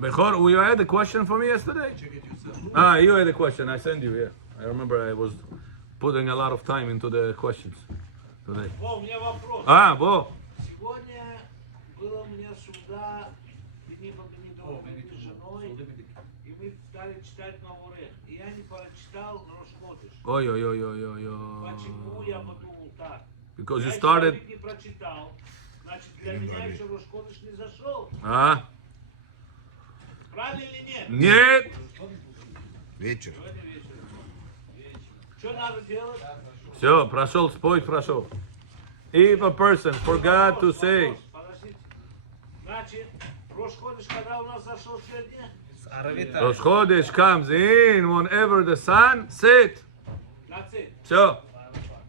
Bechor, you had a question for me yesterday? You had a question. I sent you, yeah. I remember I was putting a lot of time into the questions today. Во, у меня вопрос. Бо. Сегодня было у меня суда Беним с женой, и мы стали читать на Моретов. И я не прочитал Рош Ходеш. Ой. Почему я подумал так? Because you Я started... еще не прочитал, значит для меня еще Рош Ходеш не зашел. Правильно или нет? Нет. Вечер. Что надо делать? Все, прошел, спой, прошел. If a person forgot to say... Подождите. Значит, Рош Ходеш когда у нас зашел сегодня? Rosh Chodesh comes in whenever the sun sets. That's it. Все.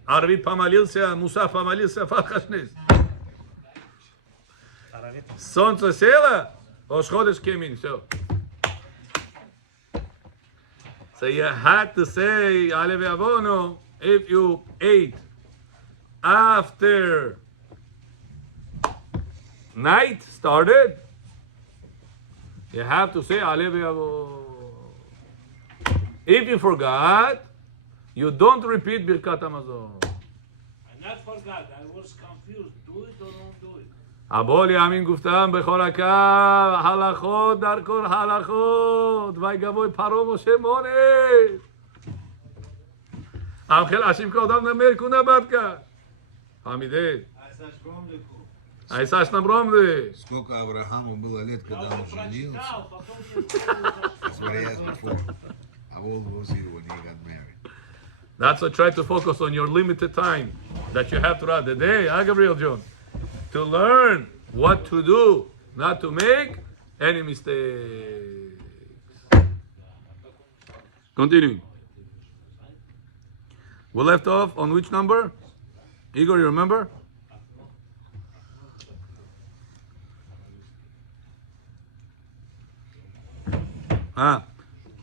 Арвит помолился, Муса помолился, Фахашнис. Солнце село, Rosh Chodesh came in, все. So you had to say, Ale ve'avono, if you ate after night started, you have to say, Ale ve'avono. If you forgot, you don't repeat Birkat Hamazon. I not forgot, I was confused. Do it or don't do it? הבוא לימין גופתם בכל הקו, הלכות דרכו הלכות, ויגבוי פרעה משה מונס. Ángel Ashim Kodam Namer Kuna Batka. Хамиде. Айсаш Намромды. Сколько Аврааму было лет, когда он женился? That's what I asked before. How old was he when he got married? That's what I try to focus on your limited time that you have throughout the day, Gabriel John, to learn what to do, not to make any mistakes. Continuing. We left off on which number? Igor, you remember?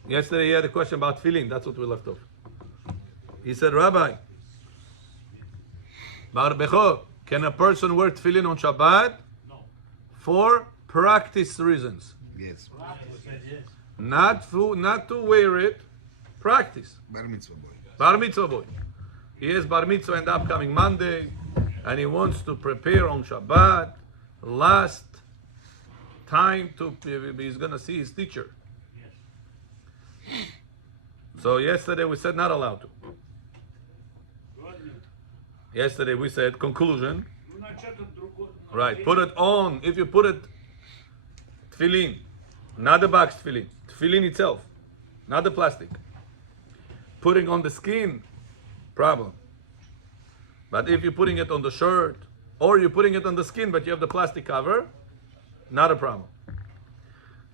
Yesterday he had a question about tefillin. That's what we left off. He said, Rabbi, Bar Bechor, can a person wear tefillin on Shabbat? No. For practice reasons. Yes. Not to wear it, practice. Bar mitzvah boy. Bar mitzvah boy. He has bar mitzvah and upcoming Monday, and he wants to prepare on Shabbat. Last time he's going to see his teacher. So yesterday we said not allowed to. Yesterday we said conclusion. Right, put it on. If you put it tefillin, not the box tefillin, tefillin itself, not the plastic. Putting on the skin, problem. But if you're putting it on the shirt, or you're putting it on the skin but you have the plastic cover, not a problem.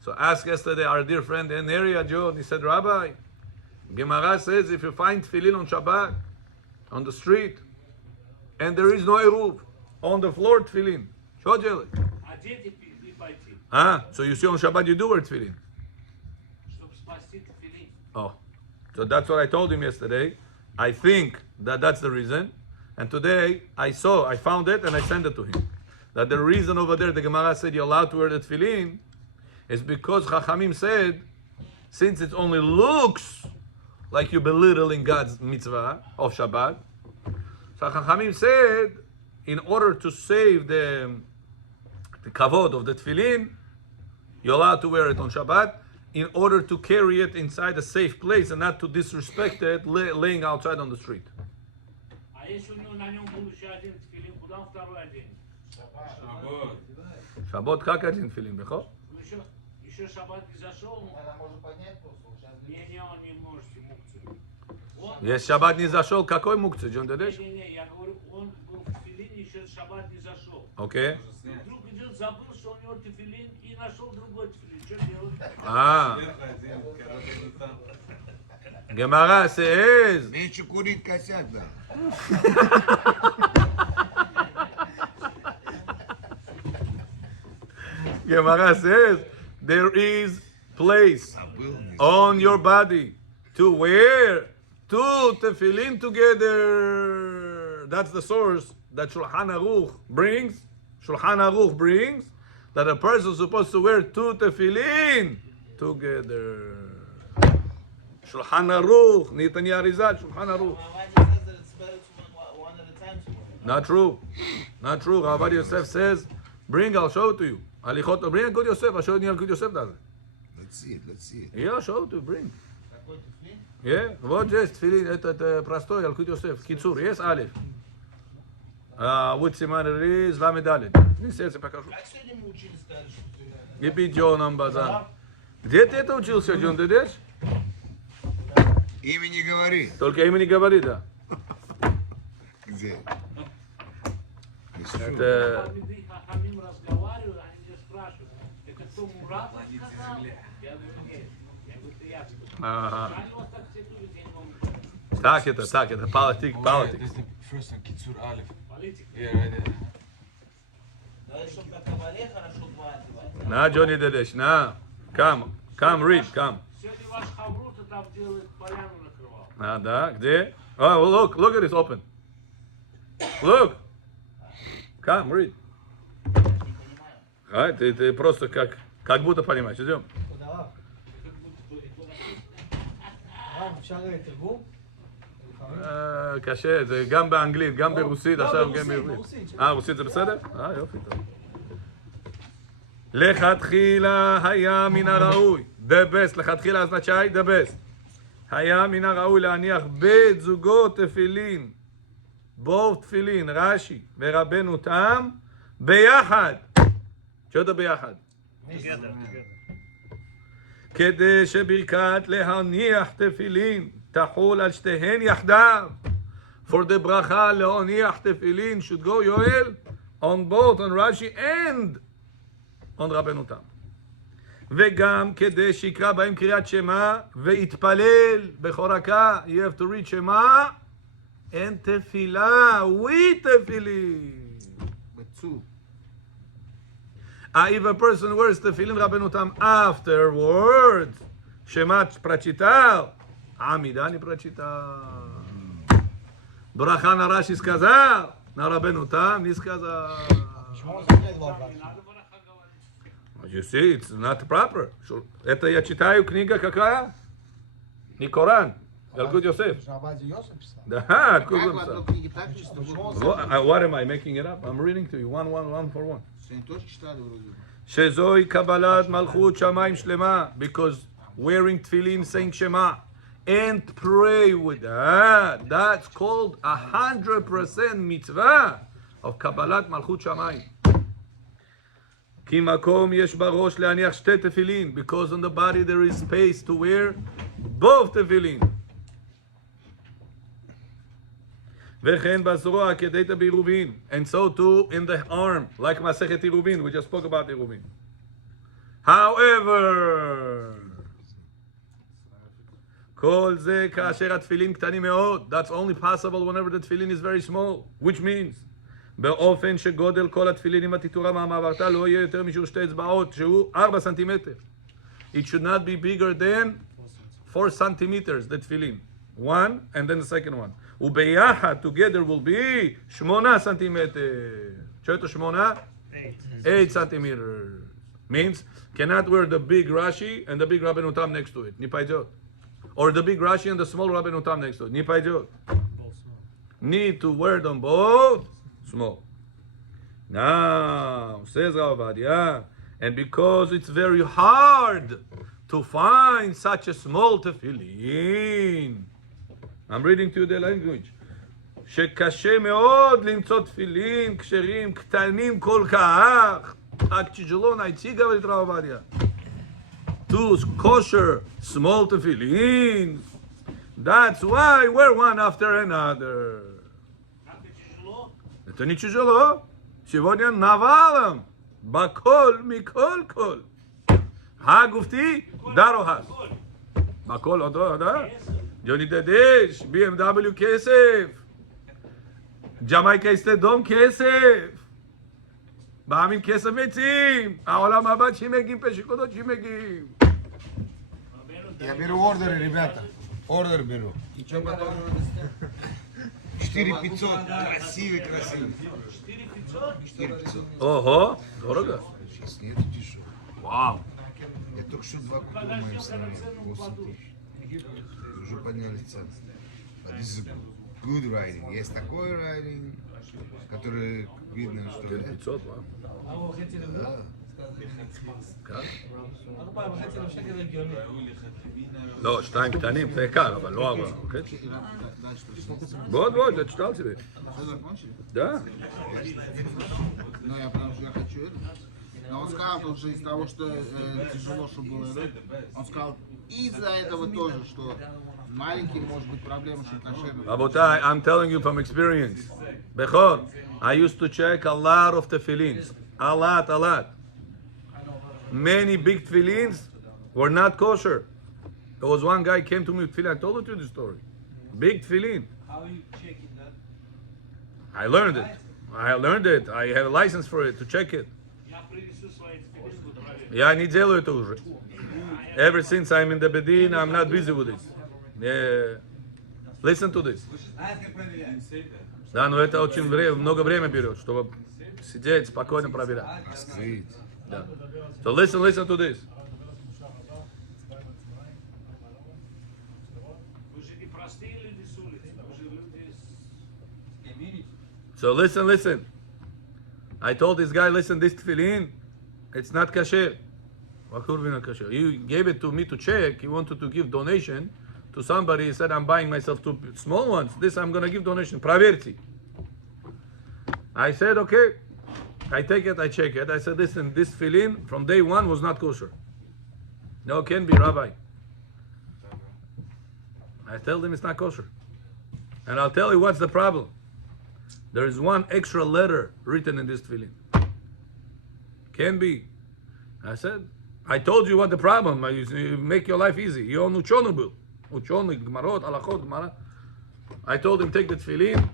So ask yesterday our dear friend in the area, John, he said, Rabbi, Gemara says if you find tefillin on Shabbat, on the street, and there is no eruv, on the floor tefillin, shojel. So you see on Shabbat you do wear tefillin. Oh, so that's what I told him yesterday. I think that that's the reason. And today I found it and I sent it to him. That the reason over there the Gemara said you're allowed to wear the tefillin is because Chachamim said, since it only looks like you're belittling God's mitzvah of Shabbat, so Chachamim said, in order to save the kavod of the tefillin, you're allowed to wear it on Shabbat, in order to carry it inside a safe place and not to disrespect it laying outside on the street. Shabbat как один тефиллин, бехо? Еще шаббат не зашел. Не, он не может мукцию. Если шаббат не зашел, какой мукцию, Джон Дедеш? Не, я говорю, он был в тефиллине, еще шаббат не зашел. Окей. Вдруг идет, забыл, что у него тефиллин, и нашел другой тефиллин. Что делать? Gemara says... Меньше курить косяк, да. Gemara says there is place on your body to wear two tefillin together. That's the source that Shulchan Aruch brings. that a person is supposed to wear two tefillin together. Shulchan Aruch, Nitanya Arizal, Shulchan Aruch. Not true. Not true. Rabbi Yosef says, bring, I'll show it to you. Alichot, bring a good Yosef. I'll show you how good Yosef does it. Let's see it, let's see it. Yeah, I'll show it to you. Bring. Yeah, вот здесь тфилин, это простой, Алкут Йосеф. Кицур, есть алиф. Вот Симан Риз, Ламед Алиф. Не сердце покажу. Не пидёном базар. Где ты это учился, Джон, ты идешь? Имя не говори. Только имя не говори, да. Где? Это... Талмиды хахамим разговаривают, они меня спрашивают, это кто Мурат сказал? Я говорю, нет. Я говорю, это я сказал. Ага. Они вас так цитуют, я не могу. Так, это политик. That's the first one, Kitsur Aleph. Политика. Yeah, right there. На, Джонни Дедеш, на. Come, read, come. Сегодня ваш хаврута там делает поляну накрывал. Да, где? Oh, look at this, open. Look. Come, read. Ты просто как будто понимаешь. Идем. קשה, זה גם באנגלית, גם ברוסית, עכשיו גם בעברית. רוסית זה בסדר? יופי, טוב. לכתחילה היה מן הראוי, the best, לכתחילה значай, the best. היה מן הראוי להניח בית זוגות תפילין, both תפילין, רש"י ורבנו תם, ביחד. שאתה ביחד. כדי שברכת להניח תפילין תחול על שתיהן יחדיו. For the bracha להניח תפילין should go, יואל, on both, on Rashi and on רבנו תם. וגם כדי שיקרא בהם קריאת שמע ויתפלל בכל רכה, you have to read שמע and תפילה with תפילין. בצור. If a person wears tefillin Rabbeinu Tam afterwards, Shemat прочитал, Амида не прочитал. Браха на Раши сказал, на Rabbeinu Tam не сказал. You see, it's not proper. Это я читаю книга какая? Не Коран. Алкут Йосеф. Да, откуда он писал? What am I making it up? I'm reading to you one for one. שזוהי קבלת מלכות שמיים שלמה, because wearing tefillin, saying Shema, and pray with that, that's called 100% mitzvah of קבלת מלכות שמיים. כי מקום יש בראש להניח שתי תפילין, because on the body there is space to wear both תפילין. וכן בזרוע כדית בעירובין, and so too in the arm, like מסכת עירובין, we just spoke about עירובין. However, כל זה כאשר התפילין קטנים מאוד, that's only possible whenever the tefillin is very small, which means, באופן שגודל כל התפילין עם התיתורה מהמעברתה לא יהיה יותר משור שתי אצבעות, שהוא 4 סנטימטר. It should not be bigger than 4 centimeters, the tefillin. One, and then the second one. וביחד, together will be 8 סנטימטר. שואלת 8? 8 centimeters. Means, cannot wear the big Rashi and the big Rabbeinu Tam next to it. Nipayjot. Or the big Rashi and the small Rabbeinu Tam next to it. Nipayjot. Need to wear them both small. Now, says Rav Ovadia, and because it's very hard to find such a small tefillin, I'm reading to you the language. שקשה מאוד למצוא תפילין כשרים קטנים כל כך. רק תשאלו найти, говорит Рав Ovadia. Two kosher small tefillin. That's why wear one after another. Это не тяжело. Сегодня навалом. בכל מכל כל. הגופתי דרוחס. בכל אותו, ג'וני דדש, BMW כסף. ג'מייקה אסטדום כסף. בעמים כסף עצים. העולם הבא שמגיעים פשקודות שמגיעים. Я беру ордеры, ребята. Ордер беру. 4500. Красивый. 4500. Ого, дорого. Сейчас нету дешевых. Вау. Я только что 2 купил моим сыновьям. 8 тысяч. Уже подняли цену. But this is good riding. Есть такой riding, который видно, что... 500, וואו. Да. כן? לא, 2 קטנים, זה יקר, אבל לא 4. בוא, это читал тебе. Да? Ну, я потому что я хочу это. Но он сказал тоже из того, что тяжело, что было это. Он сказал из-за этого тоже, что маленький может быть проблема, что кошерный. רבותיי, I'm telling you from experience. Bechor, I used to check a lot of tefillins. A lot. Many big tefillins were not kosher. There was one guy came to me with tefillin. I told you the story. Big tefillin. How you checking that? I learned it. I have a license for it to check it. Я принесу свои тефиллин, буду проверять. Я не делаю это уже. Ever since I'm in the bedin, I'm not busy with this. Yeah. Listen to this. Да, но это очень много времени берет, чтобы сидеть спокойно проверять. Раскрыть. Да. So listen to this. Вы же не простые люди с улицы, вы же люди с... So listen. I told this guy, listen, this tefillin, it's not kasher. What could be not kasher? He gave it to me to check. He wanted to give donation to somebody. He said, I'm buying myself 2 small ones. This I'm going to give donation. Проверьте. I said, okay. I take it, I check it. I said, listen, this tefillin from day 1 was not kosher. No, can be, Rabbi. I tell them it's not kosher. And I'll tell you what's the problem. There is 1 extra letter written in this tefillin. Can be. I said, I told you what the problem. You make your life easy. You're on Uchonobul. Uchonik, Gmarot, Alachot, Gemara. I told him, take the tefillin,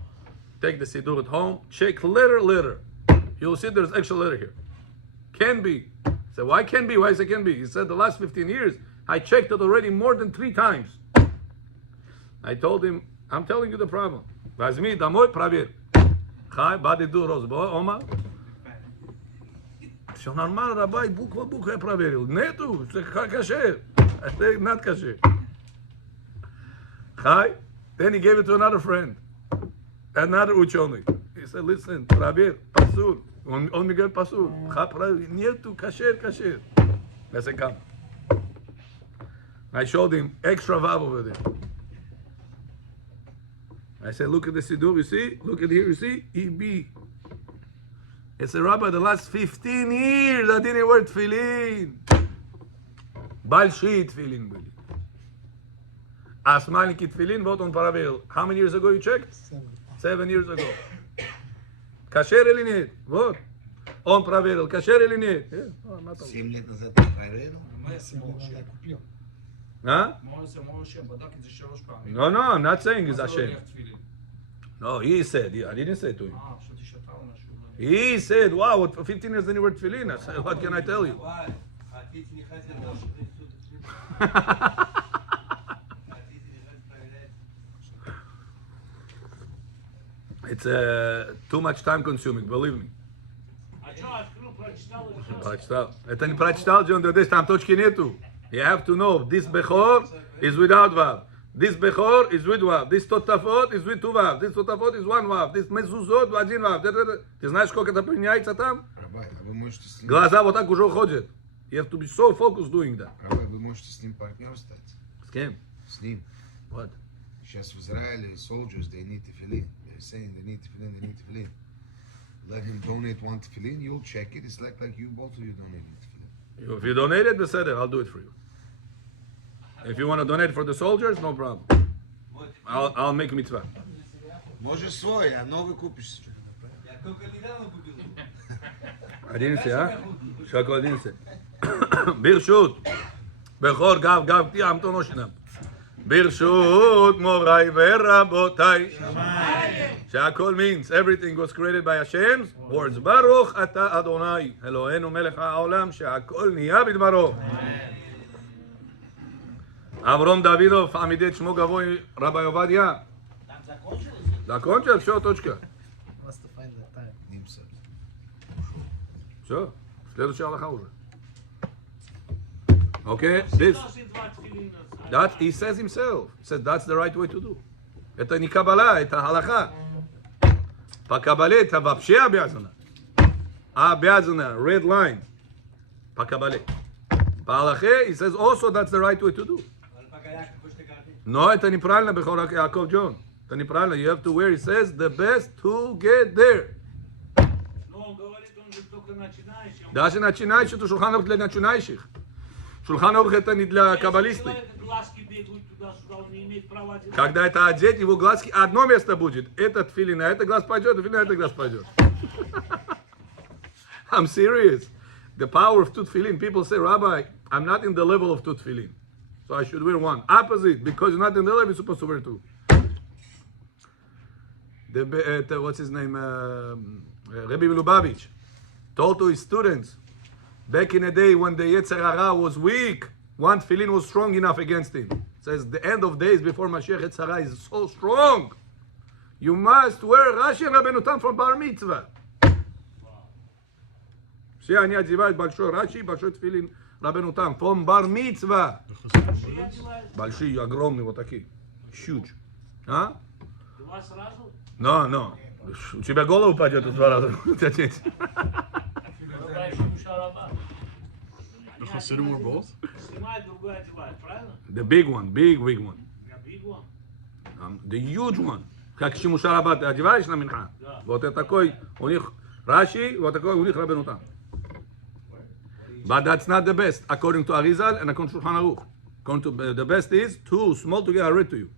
take the siddur at home, check letter. You'll see there's extra letter here. Can be. I said, why can be? Why is it can be? He said, the last 15 years, I checked it already more than 3 times. I told him, I'm telling you the problem. Возьми домой, проверь. Хай, бадиду, розбо, ома. Все нормально, рабай, буква я проверил. Нету, кашер. Not кашер. Хай. Then he gave it to another friend. Another ученый. He said, listen, проверь, пасур. Он мне говорит, пасур. Нету, кашер. I said, come. I showed him extra vav over there. I said, look at the siddur, you see? Look at here, you see? EB. He said, Rabbi, the last 15 years I didn't wear tefillin. Большие тфилин были. А с маленький тфилин, вот он проверил. How many years ago you checked? 7 years ago. Кашер или нет? Вот. Он проверил, кашер или нет? 7 лет назад ты проверил? А? No, I'm not saying it's Hashem. No, he said, I didn't say to him. He said, wow, for 15 years didn't wear tefillin. I said, what can I tell you? It's too much time consuming, believe me. А что, открыл, прочитал и все? Прочитал. Это не прочитал, John, здесь там точки нету. You have to know, this Bechor is without Vav. This Bechor is with Vav. This Totafot is with 2 Vav. This Totafot is 1 Vav. This Mezuzot 1 Vav. Ты знаешь, сколько это применяется там? Рабай, а вы можете с ним... Глаза вот так уже уходят. You have to be so focused doing that. Рабай, вы можете с ним партнер стать. С кем? С ним. What? Сейчас в Израиле soldiers, they need tefillin. They're saying they need tefillin. Let him donate 1 tefillin, you'll check it. It's like you, both of you donating tefillin. If you donate it, beseder, I'll do it for you. If you want to donate for the soldiers, no problem. I'll make mitzvah. Можешь свой, а новый купишь. I didn't say, huh? Shako, I didn't say. Birshut. Bechor, gav, tiyam, to noshnam. Birshut, morai verabotai. Shakol means everything was created by Hashem's words. Baruch ata Adonai. Eloheinu melech ha'olam, shakol niya bidbaro. Авром Давидов, Амидет Шмугавой, Рабай Овадья. Закончил? Все, точка. Все. Следующая алаха уже. Okay, this. Носи два тфилина. That he says himself. He says that's the right way to do. Это не каббала, это халаха. По каббале это вообще обязано. Обязано, red line. По каббале. По аллахе, he says also that's the right way to do. Но это неправильно, Бехорак Яков Джон. Это неправильно. You have to where he says the best to get there. Но он говорит, он же только начинающий. Даже начинающий, это Шулхан Арух для начинающих. Шулхан Арух это не для каббалистов. Глазки бегают туда-сюда, он не имеет права делать. Когда это одеть, его глазки одно место будет. Этот тфилин, а этот глаз пойдет, тфилин, а этот глаз пойдет. I'm serious. The power of two tefillin. People say, Rabbi, I'm not in the level of two tefillin, so I should wear one. Opposite, because you're not in the level, you're supposed to wear two. What's his name? Rabbi Lubavitch told to his students, back in the day when the Yetzer Hara was weak, one tefillin was strong enough against him. Says the end of days before Mashiach, Yetzer Hara is so strong. You must wear Rashi and Rabbeinu Tam from Bar Mitzvah. Все они одевают большой Раши, большой тфилин Рабену Там, from Bar Mitzvah. Большие, огромные, вот такие. Huge. А? Два сразу? No. У тебя голову упадет в 2 раза. The Hasidim were both? Снимает, другой одевает, правильно? The big one, big one. Я big one. The huge one. Как Шимушарабат ты одеваешь на Минха? Вот это такой, у них Раши, вот такой у них Рабену Там. But that's not the best, according to Arizal and according to Shulchan Aruch. According to the best is too small to get. I read to you.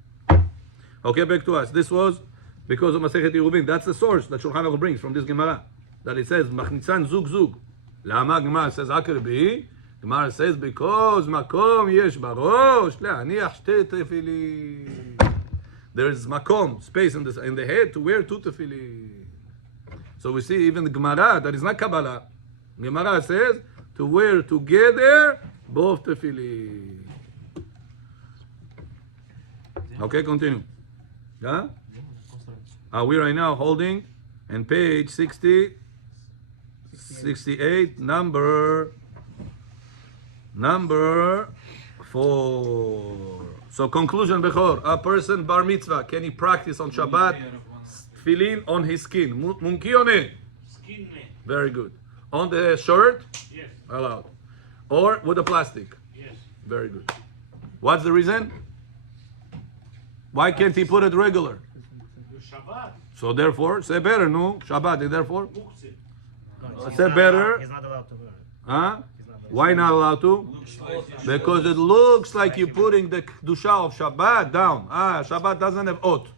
Okay, back to us. This was because of Masechet Yerubim. That's the source that Shulchan Aruch brings from this Gemara. That it says Machnitzan Zug Zug. Lama Gemara says Akerbi. Gemara says because Makom Yesh Barosh le'aniach shte tefillin. There is Makom, space in the head to wear 2 tefillin. So we see even the Gemara that is not Kabbalah. Gemara says to wear together both tefillin. Okay, continue. Yeah? We right now holding on page 60, 68, number 4. So conclusion, Bechor, a person bar mitzvah, can he practice on Shabbat tefillin on his skin? Munki on it? Skin me. Very good. On the shirt? Yes. Allowed. Or with the plastic? Yes. Very good. What's the reason? Why can't he put it regular? Shabbat. So therefore, say better, no? Shabbat, and therefore? Muktzeh. Say better. He's not allowed to wear it. Huh? Why not allowed to? Because it looks like you're putting the Kedusha of Shabbat down. Shabbat doesn't have oath.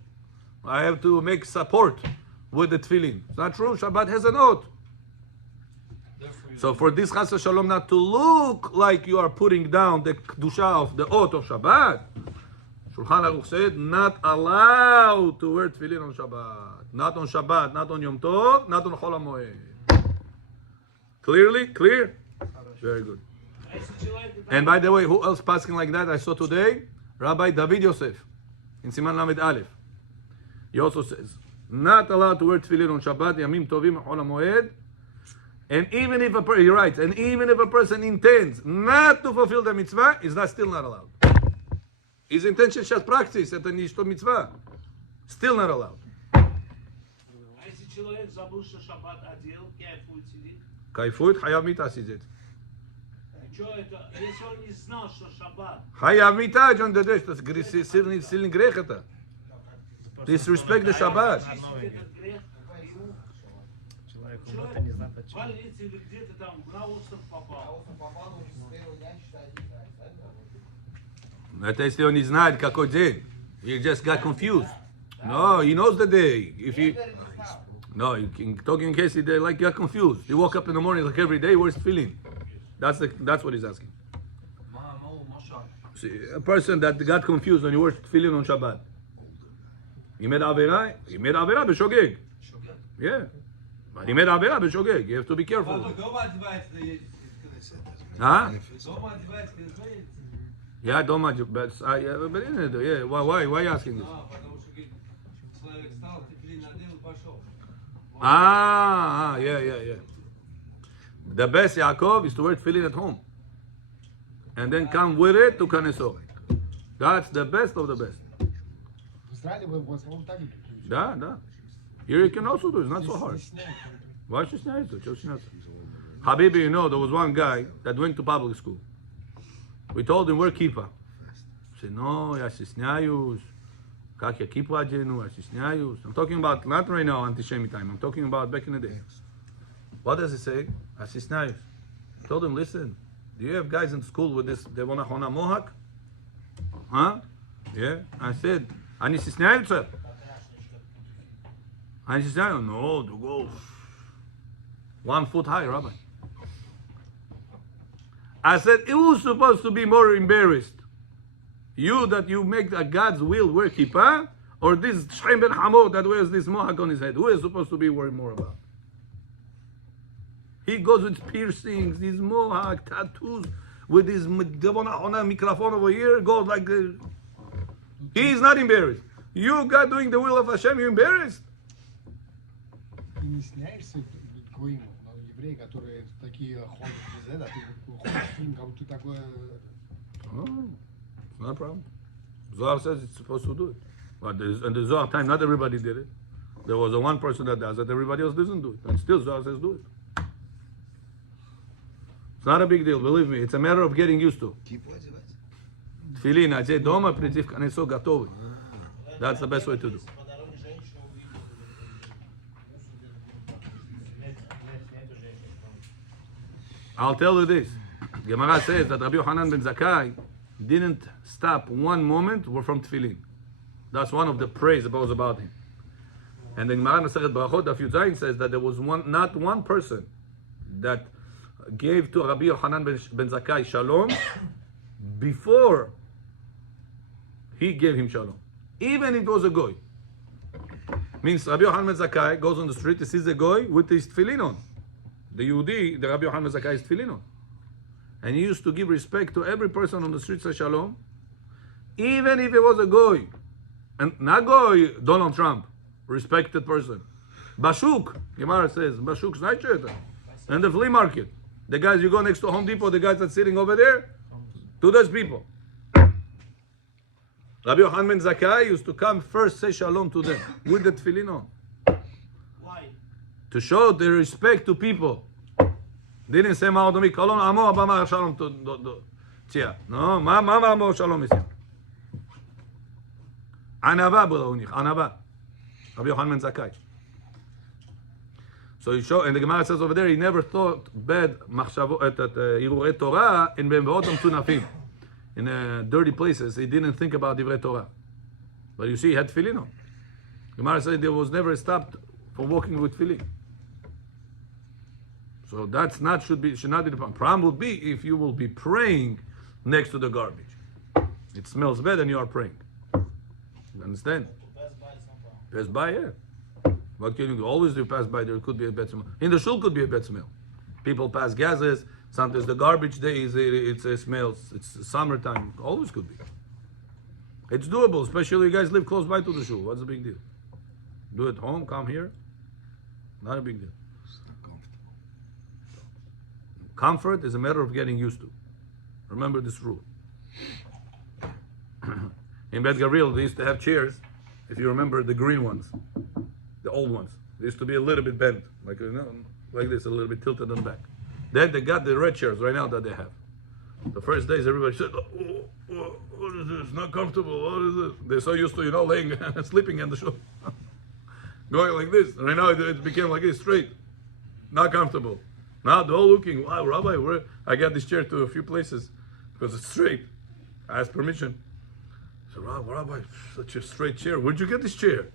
I have to make support with the tefillin. It's not true. Shabbat has an oath. So for this Chas Shalom not to look like you are putting down the Kedusha of the oath of Shabbat, Shulchan Aruch said, not allowed to wear tefillin on Shabbat. Not on Shabbat, not on Yom Tov, not on Chol HaMoed. Clearly? Clear? Very good. And by the way, who else passing like that I saw today? Rabbi David Yosef in Siman Lamed Aleph. He also says, not allowed to wear tefillin on Shabbat, Yamim Tovim, Chol HaMoed. And even if he writes, and even if a person intends not to fulfill the mitzvah, is not still not allowed. His intention just practice, это не что mitzvah. Still not allowed. А если человек забыл, что шаббат одел, кайфует, сидит? Кайфует, хаяв мита сидит. Что это? Если он не знал, что шаббат. Хаяв мита, John Dedesh, это сильный грех это. Disrespect the Shabbat. Этот грех, Человек умрет, не знает в почему. больнице или где-то там на остров попал. Это если он не знает какой день. He just got confused. No, he knows the day. If he, no, you can talk in case he like got confused. He woke up in the morning like every day. Where's tefillin? That's what he's asking. See, a person that got confused when he wears tefillin on Shabbat. He made avera. He made avera b'shogeg. Yeah, but he made avera b'shogeg. You have to be careful. Huh? Yeah, don't mind. But yeah. Why are you asking this? Yeah. The best, Yaakov, is to wear tefillin at home. And then come with it to Knesset. That's the best of the best. В Израиле в основном так идут. Да, да. Here you can also do it. It's not so hard. Why should you say Habibi, you know, there was one guy that went to public school. We told him, wear kippah. He said, no, я стесняюсь. Как я кипу одену, я стесняюсь. I'm talking about, not right now, anti-Shemi time. I'm talking about back in the day. What does he say? Я стесняюсь. I told him, listen, do you have guys in school with this, they want to hona mohawk? Huh? Yeah. I said, они стесняются? Они стесняются? No, to go 1 foot high, Rabbi. I said, who's supposed to be more embarrassed? You that you make a God's will wear kippah, or this Shem ben Hamor that wears this mohawk on his head? Who is supposed to be worried more about? He goes with piercings, these mohawk tattoos, with his on a microphone over here, goes like this. He's not embarrassed. You God doing the will of Hashem, you embarrassed? Ты не стесняешься твоим евреи, которые такие ходят без этого, ты ходишь с ним, как будто ты такой... Oh, it's not a problem. Zohar says it's supposed to do it. But in the Zohar time, not everybody did it. There was a one person that does it, everybody else doesn't do it. And still Zohar says do it. It's not a big deal, believe me. It's a matter of getting used to. Кипу одевать? Тфилин, одеть дома, прийти в Кнесет готовый. That's the best way to do. I'll tell you this. Gemara says that Rabbi Yochanan ben Zakkai didn't stop one moment from tefillin. That's one of the praise about him. And the Gemara Masechet Brachot Daf Yud Zayin says that there was not one person that gave to Rabbi Yochanan ben Zakkai shalom before he gave him shalom. Even if it was a goy. Means Rabbi Yochanan ben Zakkai goes on the street, he sees a goy with his tefillin on. The Yehudi, the Rabbi Yochanan ben Zakkai is tefillin on. And he used to give respect to every person on the streets of Shalom, even if it was a goy. And not goy, Donald Trump, respected person. Bashuk, Gemara says, Bashuk's Nightshirter. And the flea market. The guys, you go next to Home Depot, the guys that's sitting over there, to those people. Rabbi Yochanan ben Zakkai used to come first, say Shalom to them, with the tefillin on. Why? To show the respect to people. Didn't say Ma'odomi Kolon Amo Abama Shalom to Tia. No, Mama Shalom is here. Anava Bulaunich, Anava. Rabbi Yochanan ben Zakkai. So he showed, and the Gemara says over there, he never thought bad machshavot at Irurei Torah in Bemveotam Tunafim. In dirty places, he didn't think about Divrei Torah. But you see, he had tefillin on. Gemara said there was never stopped for walking with tefillin. So that's not should not be the problem. Problem would be if you will be praying next to the garbage. It smells bad and you are praying. You understand? Pass by, yeah. What can you do? Always you pass by, there could be a bad smell. In the shul could be a bad smell. People pass gases. Sometimes the garbage days it smells. It's summertime. Always could be. It's doable, especially you guys live close by to the shul. What's the big deal? Do it home. Come here. Not a big deal. Comfort is a matter of getting used to. Remember this rule. In Bet Gavril, they used to have chairs, if you remember the green ones, the old ones. They used to be a little bit bent, like this, a little bit tilted on the back. Then they got the red chairs right now that they have. The first days, everybody said, what is this? Not comfortable. What is this? They're so used to, laying, sleeping in the show. Going like this. Right now, it became like this, straight. Not comfortable. Now they're all looking, wow, Rabbi, I got this chair to a few places because it's straight. I asked permission. I said, Rabbi, such a straight chair. Where'd you get this chair?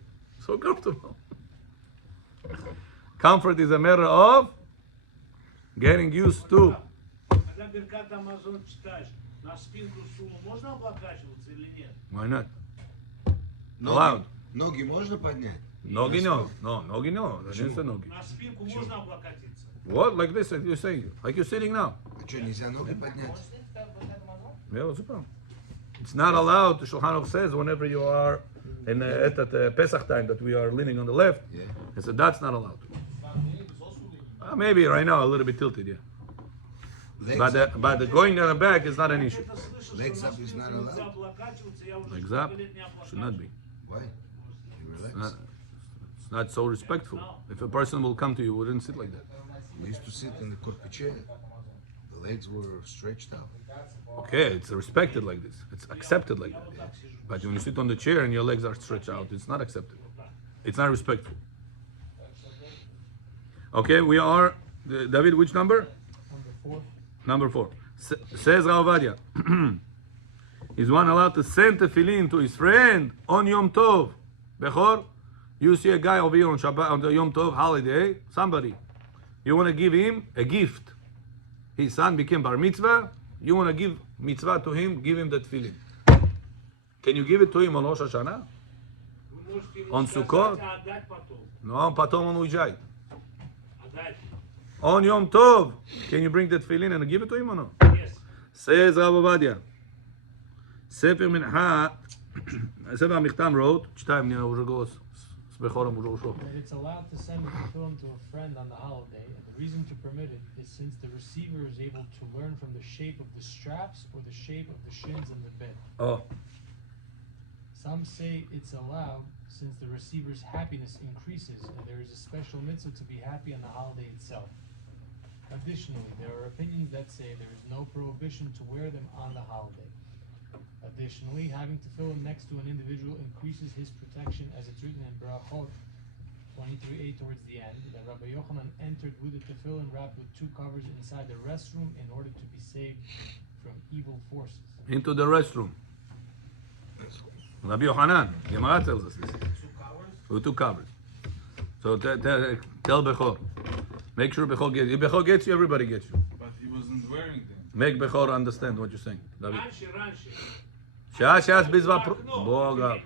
So comfortable. Comfort is a matter of getting used to. Когда Беркат Амазон читаешь, на спинку стула можно облокачиваться или нет? Why not? Allowed. Ноги можно поднять? Ноги no. No, ноги no. I didn't say ноги. На спинку можно облокотиться? What? Like this, you're saying? Like you're sitting now? А что, нельзя ноги поднять? Yeah, what's the problem? It's not allowed, the Shulchan Aruch says, whenever you are in at Pesach time, that we are leaning on the left. Yeah. He said, that's not allowed. Maybe right now a little bit tilted, yeah. Legs But up, but the going on the back is not an issue. Это слышал, Legs что up is not нельзя allowed. облокачиваться, я уже Legs up сколько лет не should not be. Why? You relax. It's not so respectful. If a person will come to you, wouldn't sit like that. We used to sit in the korpiche. The legs were stretched out. Okay, it's respected like this. It's accepted like that. But when you sit on the chair and your legs are stretched out, it's not accepted. It's not respectful. Okay, we are David. Which number? Number 4. Says Rav Ovadia, is one allowed to send tefillin to his friend on Yom Tov? Bechor, you see a guy over here on Shabbat, on the Yom Tov holiday, somebody, you want to give him a gift. His son became bar mitzvah. You want to give mitzvah to him, give him the tefillin. Can you give it to him on Rosh Hashanah? Вы можете ему Он сказать, Суккот? а отдать потом. No, потом он уезжает. Отдать. On Yom Tov, can you bring the tefillin and give it to him or no? Yes. Says Rav Ovadia, Sefer Mincha, Sefer Michtam wrote, читаем, мне уже голос с Бехором уже ушел. That it's allowed to send a tefillin to a friend on the holiday, and the reason to permit it is since the receiver is able to learn from the shape of the straps or the shape of the shins in the bed. Oh, Some say it's allowed since the receiver's happiness increases, and there is a special mitzvah to be happy on the holiday itself. Additionally, there are opinions that say there is no prohibition to wear them on the holiday. Additionally, having tefillin next to an individual increases his protection, as it's written in Brachot 23:8 towards the end, that Rabbi Yochanan entered with a tefillin wrapped with 2 covers inside the restroom in order to be saved from evil forces. into the restroom. Rabbi Yochanan, Gemara tells us this. With 2 covers. So tell Bechor. Make sure Bechor gets you. If Bechor gets you, everybody gets you. But he wasn't wearing them. Make Bechor understand what you're saying, David. Раньше. Сейчас без вопросов. Бога.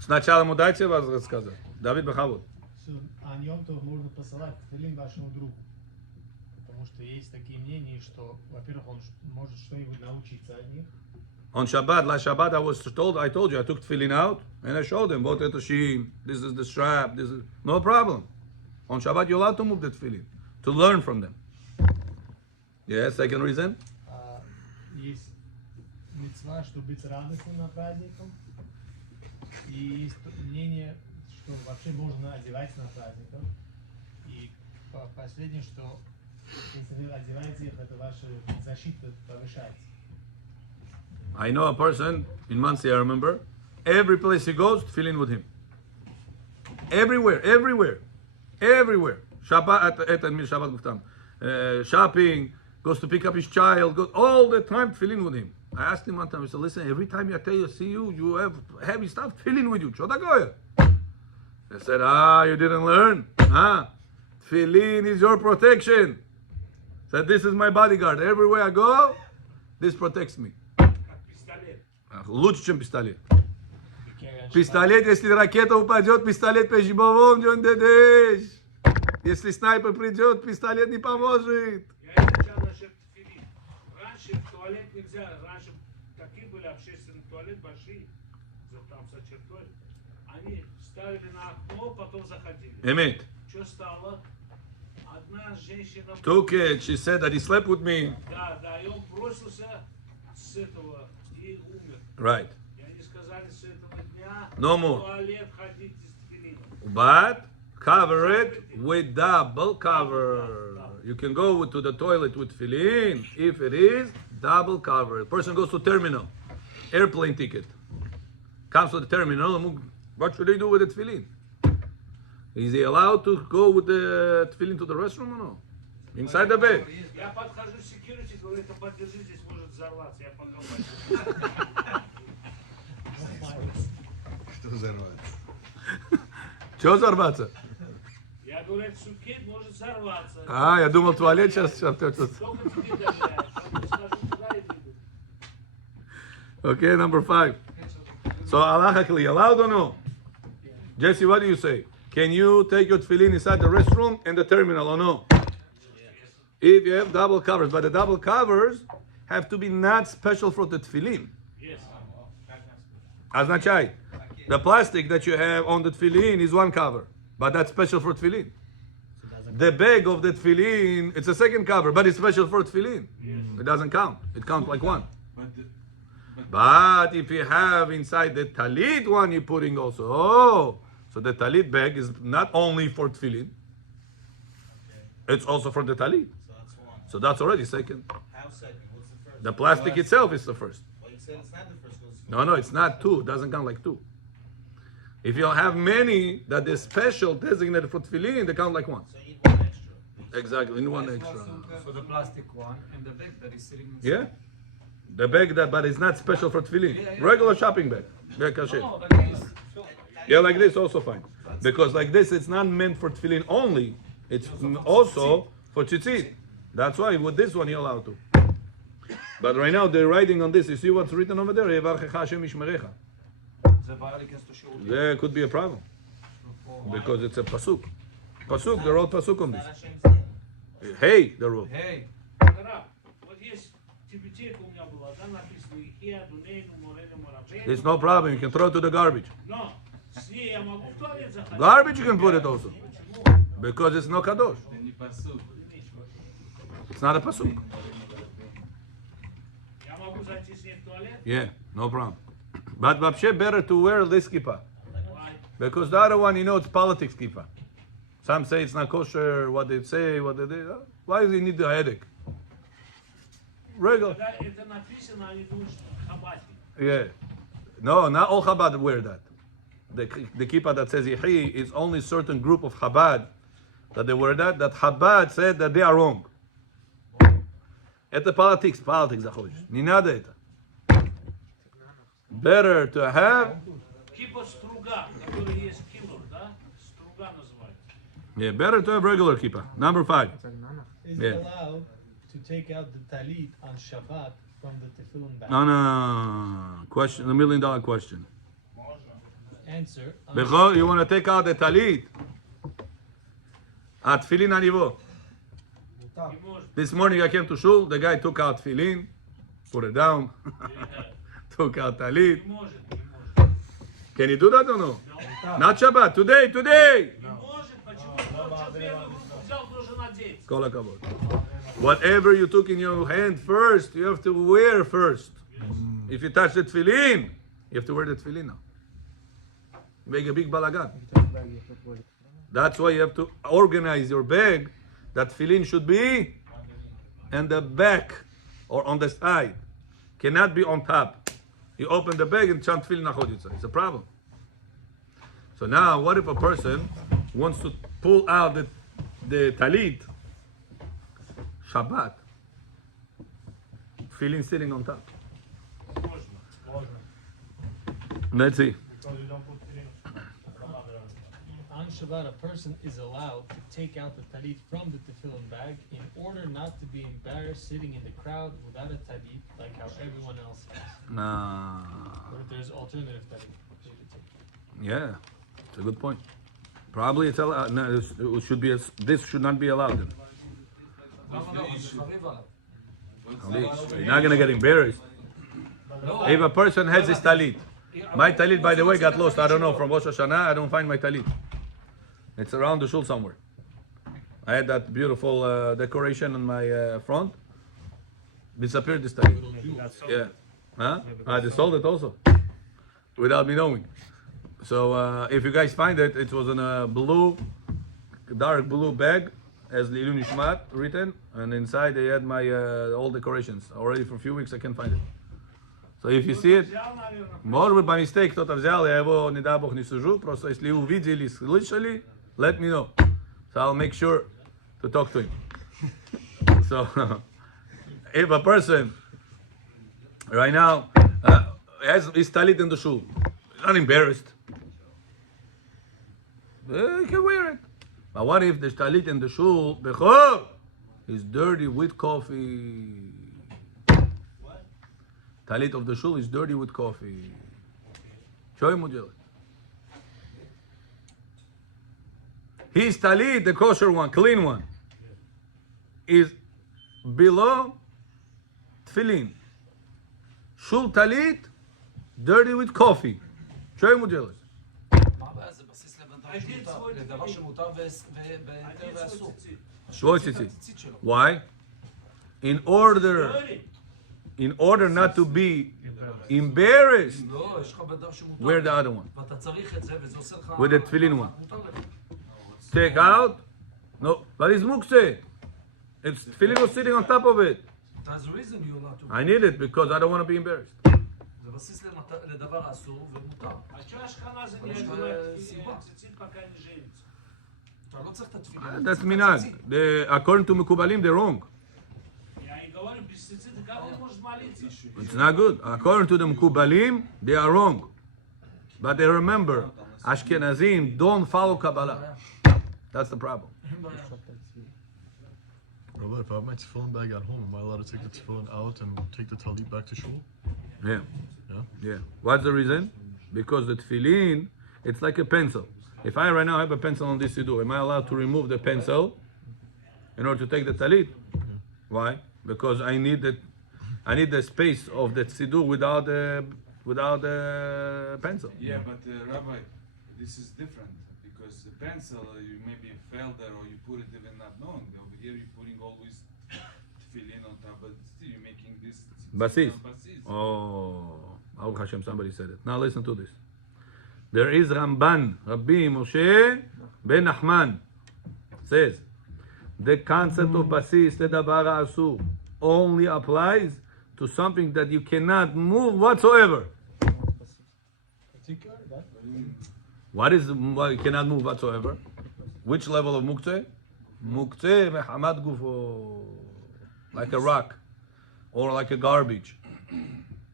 Сначала ему дайте вас рассказать. Давид Бахавод. So, on Yom Tov можно посылать тефиллин вашему другу. Потому что есть такие мнения, что, во-первых, он может что-нибудь научиться от них. On Shabbat, last Shabbat, I told you, I took tefillin out and I showed them, both at the sheen, this is the strap, this is, no problem. On Shabbat, you're allowed to move the tefillin, to learn from them. Yes, second reason? Есть мицва, что быть радостным на праздником. И есть мнение, что вообще можно одевать на праздниках. И последнее, что если вы одеваете их, это ваша защита повышается. I know a person in Muncie, I remember, every place he goes, tefillin with him. Everywhere. Shabbat, shopping, goes to pick up his child, goes all the time tefillin with him. I asked him one time, I said, listen, every time I see you, you have heavy stuff, tefillin with you. He said, you didn't learn. Tefillin is your protection. Said, this is my bodyguard. Everywhere I go, this protects me. Лучше, чем пистолет. Пистолет, если ракета упадет, пистолет по-живому не дадешь. Если снайпер придет, пистолет не поможет. Я изучал насчет тефиллин. Раньше в туалет нельзя, раньше такие были общественные туалеты большие, там со чертой. Они ставили на окно, потом заходили. Эмит. Что стало? Одна женщина... Took it, she said that he slept with me. Да, и он бросился с этого и умер. Right. И они сказали, с этого дня No в more. туалет ходить с тефиллином. But cover it with double cover. You can go to the toilet with tefillin if it is double cover. A person goes to terminal, airplane ticket, comes to the terminal, and what should they do with the tefillin? Is he allowed to go with the tefillin to the restroom or no? Inside the bed. Я подхожу к security, говорю, это поддержи, здесь может взорваться. Я пока пойду. Что взорваться? Чего взорваться? Я говорю, этот сукет может взорваться. Я думал, туалет сейчас. Только тебе доверяю. Потом скажу, куда я иду. Okay, number 5. So, halachically, allowed or no? Jesse, what do you say? Can you take your tefillin inside the restroom and the terminal or no? If you have double covers, but the double covers have to be not special for the tefillin. Yes. Означает, the plastic that you have on the tefillin is one cover, but that's special for tefillin. the bag of the tefillin, it's a second cover, but it's special for tefillin. It doesn't count. It counts like one. But if you have inside the talit one, you're putting also. Oh, so the talit bag is not only for tefillin. It's also for the talit. So that's one. So that's already second. How second? What's the first? The plastic itself is the first. Well, you said it's not the first. 'Cause No, it's not two. It doesn't count like two. If you have many that is special designated for tefillin, they count like one. So you need one extra. Exactly, in one extra. For the plastic one and the bag that is sitting inside. Yeah, the bag that, but it's not special for tefillin. Regular shopping bag. Bag kasher. Oh, like this. Yeah, like this also fine. Because like this, it's not meant for tefillin only. It's also for tzitzit. That's why with this one you're allowed to. But right now they're writing on this. You see what's written over there? "Yevarchecha Hashem yishmerecha." זה בעיה להיכנס לשירותים. There could be a problem because it's a pasuk. Pasuk, they wrote pasuk on this. Hey, they wrote. Hey, Раб, вот есть тибетейка у меня была, да, написано Ихия, Дунейну, Морену, Моравейну. It's no problem. You can throw it to the garbage. Но с ней я могу в туалет заходить. Garbage you can put it also because it's no kadosh. It's not a pasuk. Я могу зайти с ней в туалет? Yeah, no problem. But вообще better to wear this kippah Why? because the other one, it's politics kippah. Some say it's not kosher. What they say, what they do. Why do you need the headache? Regular. Когда это написано, они думают, что хабати. Yeah. No, not all Chabad wear that. The kippah that says Yehi is only certain group of Chabad that they wear that. That Chabad said that they are wrong. Это politics заходишь. Не надо это. Better to have. Кипа струга, который есть кило, да? Струга называется. Yeah, better to have regular kippah. Number 5. Is Yeah. it allowed to take out the talit on Shabbat from the tefillin bag? No. Question, $1 million question. Answer. On Bechor, you want to take out the talit? At tefillin anivo. Не может. This morning I came to shul. The guy took out tefillin, put it down, took out talit. Не может, не может. Can you do that or no? Not Shabbat. Today. Не может, почему? Что первый взял, должен надеть. Kol hakavod. Whatever you took in your hand first, you have to wear first. If you touch the tefillin, you have to wear the tefillin now. Make a big balagan. That's why you have to organize your bag. That tefillin should be in the back or on the side. Cannot be on top. You open the bag and chant tefillin nachod yitzah. It's a problem. So now, what if a person wants to pull out the talit, Shabbat, tefillin sitting on top? Let's see. On Shabbat, a person is allowed to take out the talit from the tefillin bag in order not to be embarrassed sitting in the crowd without a talit, like how everyone else has. Nah. Or if there's alternative talit. they could take. Yeah, it's a good point. Probably it's allowed. No, it should be. This should not be allowed. Then. You're not gonna get embarrassed. If a person has his talit, my talit, by the way, got lost. I don't know, from Rosh Hashanah. I don't find my talit. It's around the shul somewhere. I had that beautiful decoration on my front. Disappeared this talit. Yeah. Huh? They sold it also, without me knowing. So if you guys find it, it was in a dark blue bag, as Lilu Nishmat written, and inside they had my old decorations. Already for a few weeks I can't find it. So if you see it, Взял, наверное. может быть, по мистейке кто-то взял, я его, не дай бог, не сужу, просто если увидели, слышали, let me know. So I'll make sure to talk to him. So if a person right now has his talit in the shul, not embarrassed, he can wear it. But what if the talit in the shul, bechor, is dirty with coffee? Talit of the shul is dirty with coffee. Show him Mujahid. His talit, the kosher one, clean one, is below tefillin. Shul talit, dirty with coffee. Show him Mujahid. מה הבעיה? זה בסיס לבן I did sword לדבר tefillin. שמותר I והיתר did ואסור. sword tzitzit. שבוי להוציא את ציצית. הציצית שלו. Why? Dirty. In order not to be embarrassed, לא, יש לך בדר שמותר. wear the other one. ואתה צריך את זה, וזה עושה לך... With the tefillin one. מותר לך. Take out. No, but it's muktzeh. It's tefillin was sitting on top of it. That's the reason you're allowed to... I need it because I don't want to be embarrassed. זה בסיס לדבר אסור ומותר. А чё Ашканазы Потому не что, одевают симба. цицит, пока не женятся? אתה לא צריך את התפילין. That's minhag. According to Mekubalim, they're wrong. Я и говорю, без цицита как он может молиться? It's not good. According to the Mekubalim, they are wrong. But they remember, Ashkenazim don't follow Kabbalah. That's the problem. Rabbi, if I have my tefillin bag at home, am I allowed to take the tefillin out and take the talit back to shul? Yeah. Yeah? Yeah. What's the reason? Because the tefillin, it's like a pencil. If I right now have a pencil on this siddur, am I allowed to remove the pencil in order to take the talit? Why? Because I need the space of the siddur without the pencil. Yeah, but Rabbi, this is different because the pencil you maybe fell there or you put it even not known. Over here you're putting always tefillin on top, but still you're making this Basis. basis. Oh, Baruch Hashem, somebody said it. Now listen to this. There is Ramban, Rabbi Moshe ben Nachman, says, the concept of basis, ledavar asur, only applies to something that you cannot move whatsoever. What is what you cannot move whatsoever? Which level of muktzeh? Muktzeh mehamad gufo, like a rock, or like a garbage,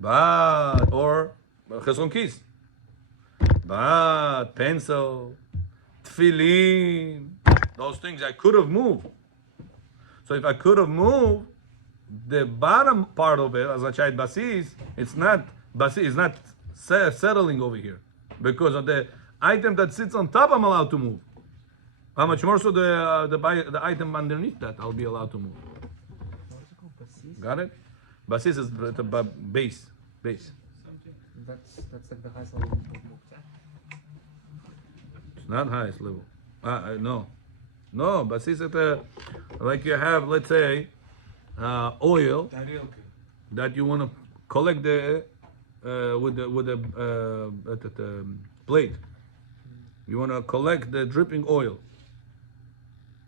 but or chesron kis, but pencil, tefillin, those things I could have moved. So if I could have moved the bottom part of it, as I tried basis, it's not basis, it's not settling over here because of the item that sits on top. I'm allowed to move. How much more so the item underneath that I'll be allowed to move. Got it? Basis is the base. That's like the highest level of muktzah. It's not highest level. No, basis is like you have, let's say, oil that you want to collect the with the plate. You want to collect the dripping oil.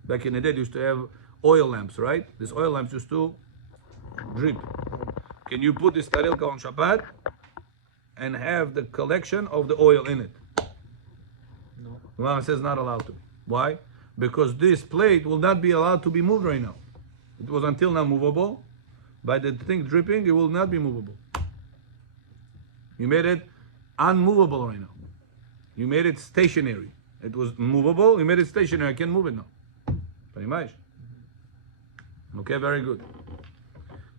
Back in the day, they used to have oil lamps, right? These oil lamps used to drip. Can you put this tarelka on Shabbat and have the collection of the oil in it? No. The Rambam says not allowed to. Why? Because this plate will not be allowed to be moved right now. It was until now movable. By the thing dripping, it will not be movable. You made it unmovable right now. You made it stationary. It was movable, you made it stationary. I can't move it now. Понимаешь? Okay, very good.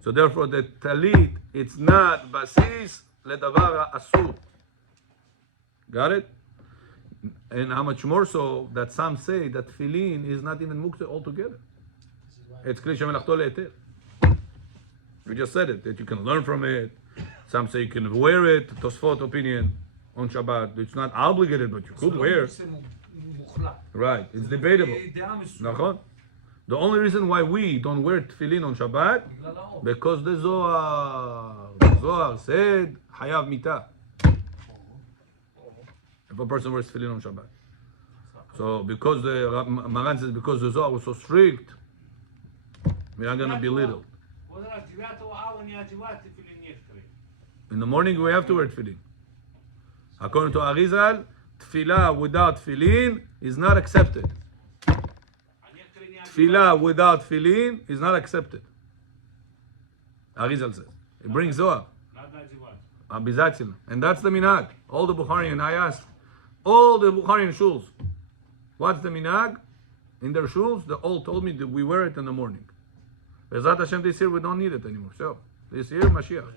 So therefore the talit, it's not basis ledavar asur. Got it? And how much more so that some say that tefillin is not even muktzeh altogether. It's kli shemelachto le'eter. We just said it, that you can learn from it. Some say you can wear it. Tosfot opinion on Shabbat. It's not obligated, but you could wear. Right, it's debatable. נכון? The only reason why we don't wear tefillin on Shabbat, because the Zohar said, Hayav Mita. If a person wears tefillin on Shabbat. So because the Maran says, because the Zohar was so strict, we are going to belittle. Вот раз 9 ава не одевают тефиллин некоторые. In the morning we have to wear tefillin. According to Arizal, tefillah without tefillin is not accepted. А некоторые не одевают. Tefillah without tefillin is not accepted. Arizal says. It brings Zohar. Надо одевать. Обязательно. And that's the minhag. All the Bukharian, I asked, all the Bukharian shuls, what's the minhag? In their shuls, they all told me that we wear it in the morning. Bezat Hashem, this year we don't need it anymore. So, this year, Mashiach.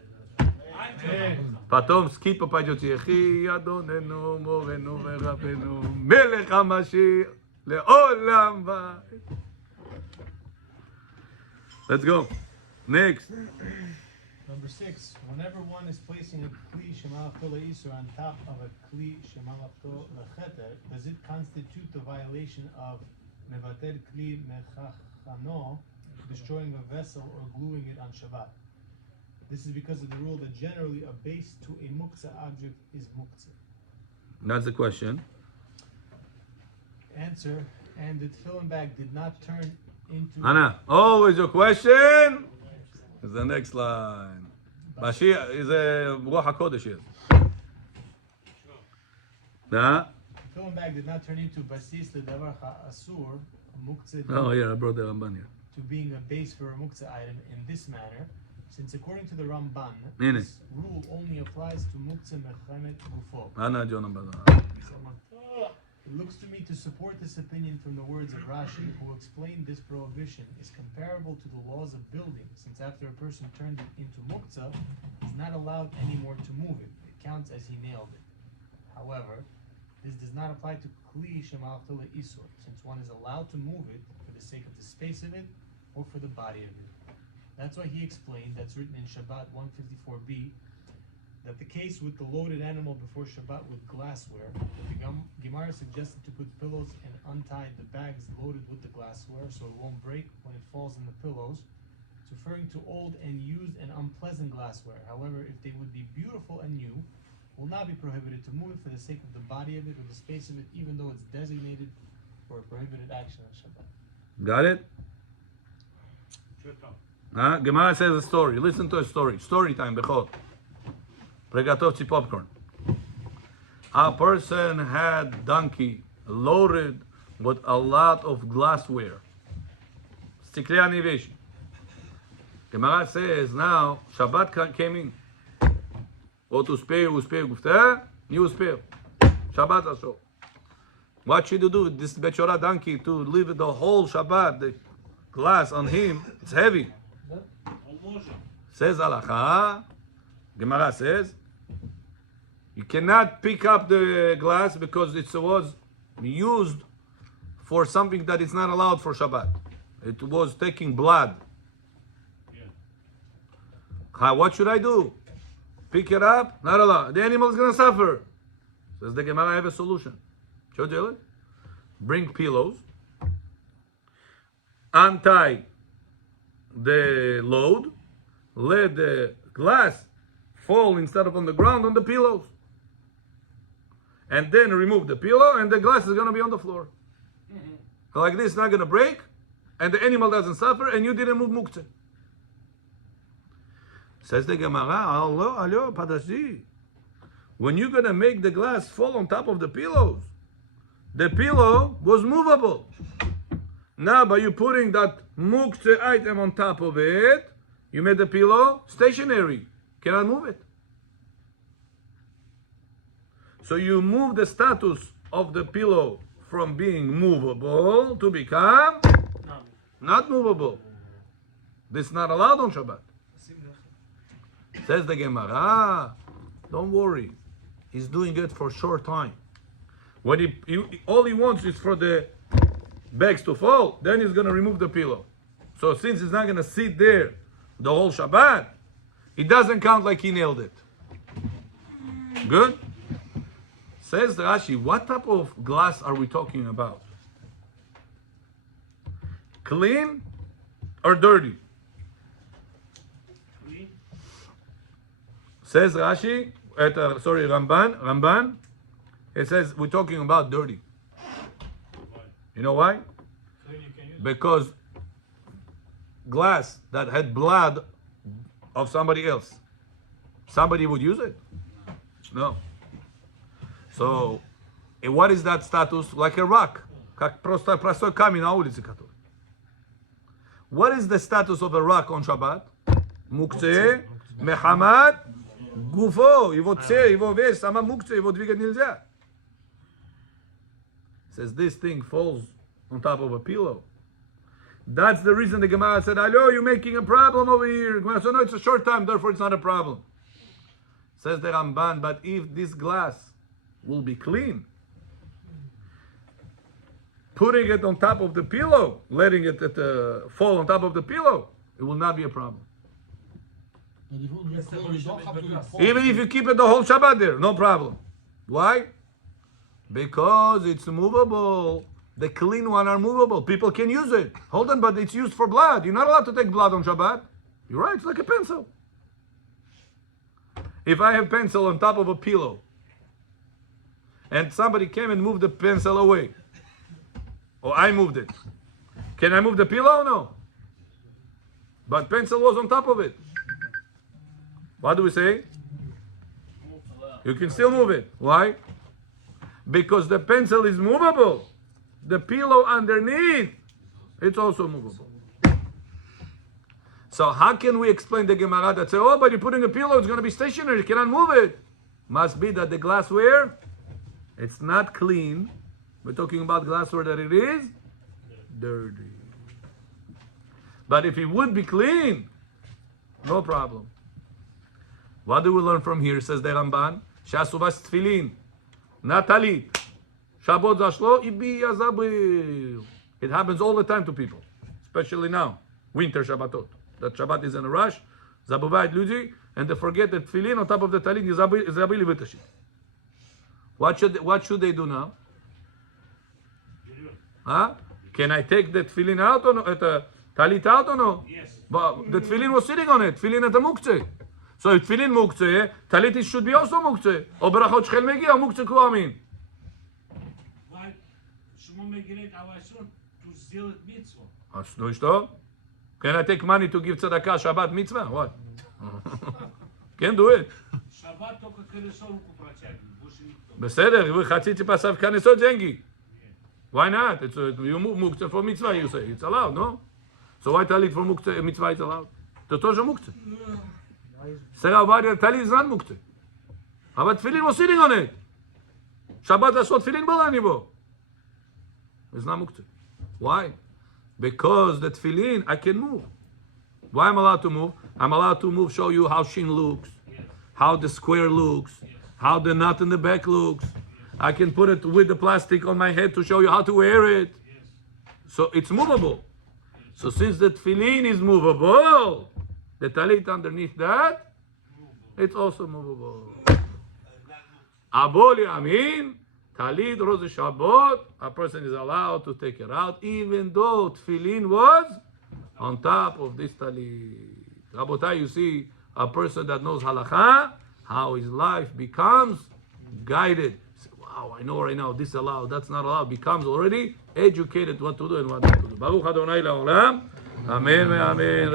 פתאום סקיפה פג'ות יחי אדוננו מורנו ורבנו מלך המשיח לעולם ועד. Let's go. Next. Number 6, whenever one is placing a kli shemalachto leisur on top of a kli shemalachto lecheter, does it constitute the violation of mevater kli mechachano, destroying a vessel or gluing it on Shabbat? This is because of the rule that generally a base to a muktzah object is muktzah. That's the question. Answer, and the tefillin bag did not turn into... Anna, always your question is the next line. Mashiach is a Ruach HaKodesh here. The tefillin bag did not turn into basis ledavar asur, muktzah, Oh, yeah, I brought the Ramban here. to being a base for a muktzah item in this manner, since according to the Ramban, Nene. this rule only applies to muktzah mechamet gufo. Anna, John Ramban. It looks to me to support this opinion from the words of Rashi, who explained this prohibition is comparable to the laws of building, since after a person turned it into muktzah, he's not allowed anymore to move it. It counts as he nailed it. However, this does not apply to kli shemalachto leisur, since one is allowed to move it for the sake of the space of it or for the body of it. That's why he explained, that's written in Shabbat 154b, that the case with the loaded animal before Shabbat with glassware, that the Gemara suggested to put pillows and untie the bags loaded with the glassware so it won't break when it falls in the pillows. It's referring to old and used and unpleasant glassware. However, if they would be beautiful and new, will not be prohibited to move it for the sake of the body of it or the space of it, even though it's designated for a prohibited action on Shabbat. Got it? Gemara says a story. Listen to a story. Story time, Bechot. Pregatovci popcorn. A person had donkey loaded with a lot of glassware. Stikliani veshki. Gemara says now Shabbat came in. What uspeu gufta, you uspeu. Shabbat also. What should you do with this Bechora donkey to leave the whole Shabbat, the glass on him? It's heavy. Says Halacha. Gemara says you cannot pick up the glass because it was used for something that is not allowed for Shabbat. It was taking blood. What should I do? Pick it up? Not allowed. The animal is going to suffer. Says the Gemara, I have a solution. Should you do it? Bring pillows, untie the load, let the glass fall instead of on the ground on the pillows, and then remove the pillow, and the glass is going to be on the floor. Like this, not going to break, and the animal doesn't suffer, and you didn't move muktzah. Says the Gemara, allo, padashdi. When you're going to make the glass fall on top of the pillows, the pillow was movable. Now, by you putting that muktzah item on top of it, you made the pillow stationary. Cannot move it. So you move the status of the pillow from being movable to become not movable. This is not allowed on Shabbat. Says the Gemara, don't worry. He's doing it for a short time. When all he wants is for the bags to fall, then he's going to remove the pillow. So since he's not going to sit there the whole Shabbat, it doesn't count like he nailed it. Good? Says Rashi, what type of glass are we talking about? Clean or dirty? Clean. Says Rashi, Ramban, it says we're talking about dirty. You know why? Because glass that had blood of somebody else, somebody would use it? No. So, what is that status? Like a rock. Как просто простой камень на улице который. What is the status of a rock on Shabbat? Мукце, мехамад, гуфо, его цель, его вес, сама мукце, его двигать нельзя. Says this thing falls on top of a pillow. That's the reason the Gemara said, "Hello, you're making a problem over here." Gemara said, "No, it's a short time, therefore it's not a problem." Says the Ramban, but if this glass will be clean, putting it on top of the pillow, letting it fall on top of the pillow, it will not be a problem. But if you don't have to report. Even if you keep it the whole Shabbat there, no problem. Why? Because it's movable. The clean one are movable. People can use it. Hold on, but it's used for blood. You're not allowed to take blood on Shabbat. You're right, it's like a pencil. If I have pencil on top of a pillow, and somebody came and moved the pencil away, or I moved it, can I move the pillow? No. But pencil was on top of it. What do we say? You can still move it. Why? Because the pencil is movable. The pillow underneath, it's also movable. So how can we explain the Gemara that say, oh, but you're putting a pillow, it's going to be stationary, you cannot move it? Must be that the glassware, it's not clean. We're talking about glassware that it is dirty. But if it would be clean, no problem. What do we learn from here? Says the Ramban. Shasuvas tefillin, Natalit, Shabbat zashlo, ibi yazabil. It happens all the time to people, especially now, winter Shabbatot. That Shabbat is in a rush, zabuvayit ljudi, and they forget that tefillin on top of the talit is zabili v'tashit. What should they do now? Huh? Can I take the tefillin out or no? The talit out or no? Yes. But the tefillin was sitting on it. Tefillin at the muktzeh. So if tefillin muktzeh, talit should be also muktzeh. Or berachot shchel megi or muktzeh kuamin. Weil Shmuel gerät aber schon zu сделать mitzvah. Ну и что? Can I take money to give tzedakah Shabbat mitzvah? What? Can't do it. Шаббат только колесо руку протягивает, больше никто. בסדר, вы хотите поставить колесо деньги? Why not? It's you muktzeh for mitzvah, you say. It's allowed, no? So why talit for muktzeh, mitzvah is allowed? Это тоже мукцeh. Sarah Varia talit is not muktzeh. אבל tefillin was sitting on it. Shabbat לעשות tefillin בו אני בו. It's not muktzeh. Why? Because the tefillin, I can move. Why am I allowed to move? I'm allowed to move, show you how shin looks, how the square looks, how the nut in the back looks. I can put it with the plastic on my head to show you how to wear it. So it's movable. So since the tefillin is movable, the talit underneath that, it's also movable. Aboli amin, talit rosh Shabbat, a person is allowed to take it out, even though tefillin was on top of this talit. Rabotai, you see a person that knows halakha, how his life becomes guided. Say, wow, I know right now this allowed, that's not allowed. Becomes already educated what to do and what not to do. Baruch Adonai La'olam. Amen. Amen.